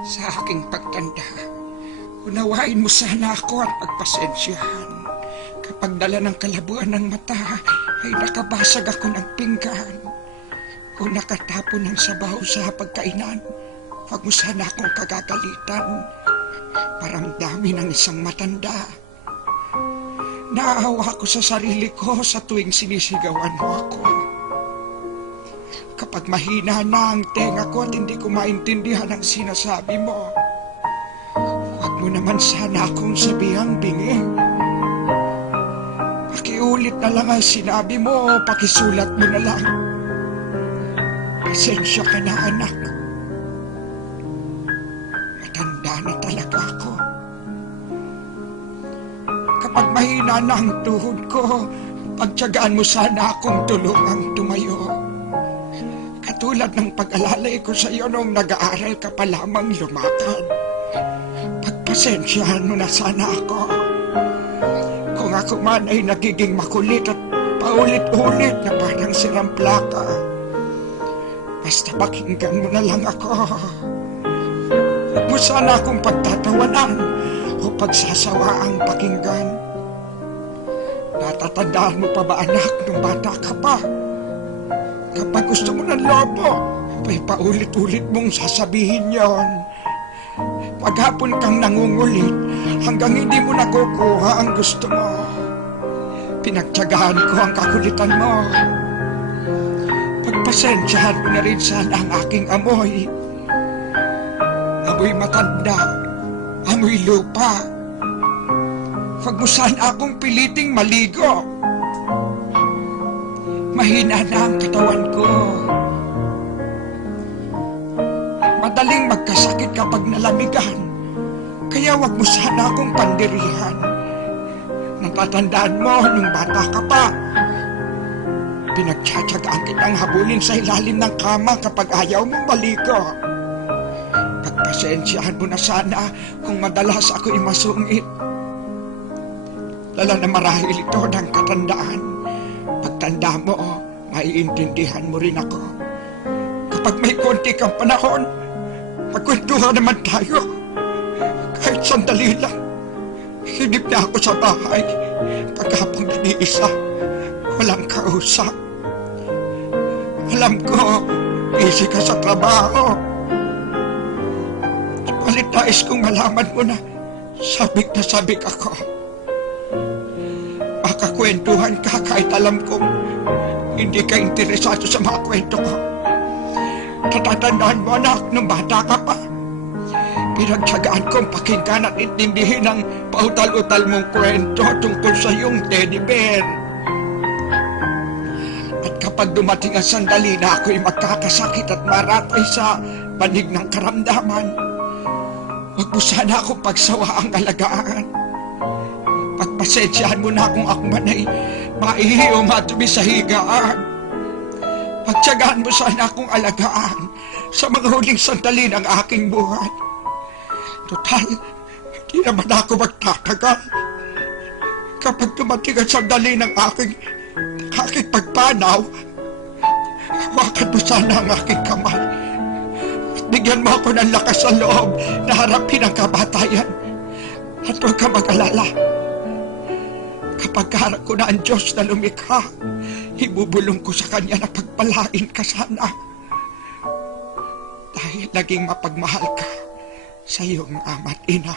Sa aking pagtanda, unawain mo sana ako at pagpasensyahan. Kapag dala ng kalabuan ng mata, ay nakabasag ako ng pinggan. O nakatapon ng sabaw sa pagkainan, wag mo sana akong kagagalitan. Paramdami ng isang matanda. Naawa ko sa sarili ko sa tuwing sinisigawan mo ako. Kapag mahina na ang tenga ko at hindi ko maintindihan ang sinasabi mo, wag mo naman sana akong sabihang bingi. Pakiulit na lang ang sinabi mo, pakisulat mo na lang. Pasensya ka na, anak. Matanda na talaga ako. Kapag mahina na ang tuhod ko, pagtiyagaan mo sana akong tulungang tumayo. Katulad ng pag-alalay ko sa iyo nung nag-aaral ka pa lamang lumakad. Pagpasensyahan mo na sana ako. Kung ako man ay nagiging makulit at paulit-ulit na parang sirang plaka, basta pakinggan mo na lang ako. Huwag mo sana akong pagtatawanan o pagsasawaang pakinggan. Natatandaan mo pa ba, anak, nung bata ka pa? Kapag gusto mo ng lobo, ay paulit-ulit mong sasabihin yon. Paghapon kang nangungulit hanggang hindi mo nakukuha ang gusto mo. Pinagtiyagahan ko ang kakulitan mo. Pagpasensyahan mo na rin sana ang aking amoy. Amoy matanda, amoy lupa. Huwag mo sana akong piliting maligo. Mahina na ang katawan ko. Madaling magkasakit kapag nalamigan. Kaya wag mo sana akong pandirihan. Natatandaan mo nung bata ka pa. Pinagtsatsagaan kitang habulin sa ilalim ng kama kapag ayaw mong maligo. Pagpasensyahan mo na sana kung madalas ako'y masungit. Lala na marahil ito ng katandaan. Pagtanda mo, maiintindihan mo rin ako. Kapag may konti kang panahon, magkwentuhan naman tayo. Kahit sandali lang, hinip na ako sa bahay. Pagkapang nag-iisa, walang kausap. Alam ko, busy ka sa trabaho. Subalit nais kong malaman mo na sabik na sabik ako. Makakwentuhan ka kahit alam kong hindi ka interesado sa mga kwento ko. Natatandaan mo, anak, nung bata ka pa. Pinagtyagaan kong pakinggan at intindihin ang pautal-utal mong kwento tungkol sa iyong teddy bear. At kapag dumating ang sandali na ako'y magkakasakit at maratay sa panig ng karamdaman, huwag mo sana akong pagsawaang alagaan. Pagpasensyahan mo na kung ako man ay maihi o matubi sa higaan. Pagtiyagaan mo sana akong alagaan sa mga huling sandali ng aking buhay. Total, hindi naman ako magtatagal. Kapag dumating ang sandali ng aking pagpanaw, hawakan mo sana ang aking kamay. At bigyan mo ako ng lakas sa loob na harapin ang kamatayan. At huwag ka mag-alala. Kapag harap ko na ang Diyos na lumikha, ibubulong ko sa Kanya na pagpalain ka sana. Dahil naging mapagmahal ka sa iyong ama't ina.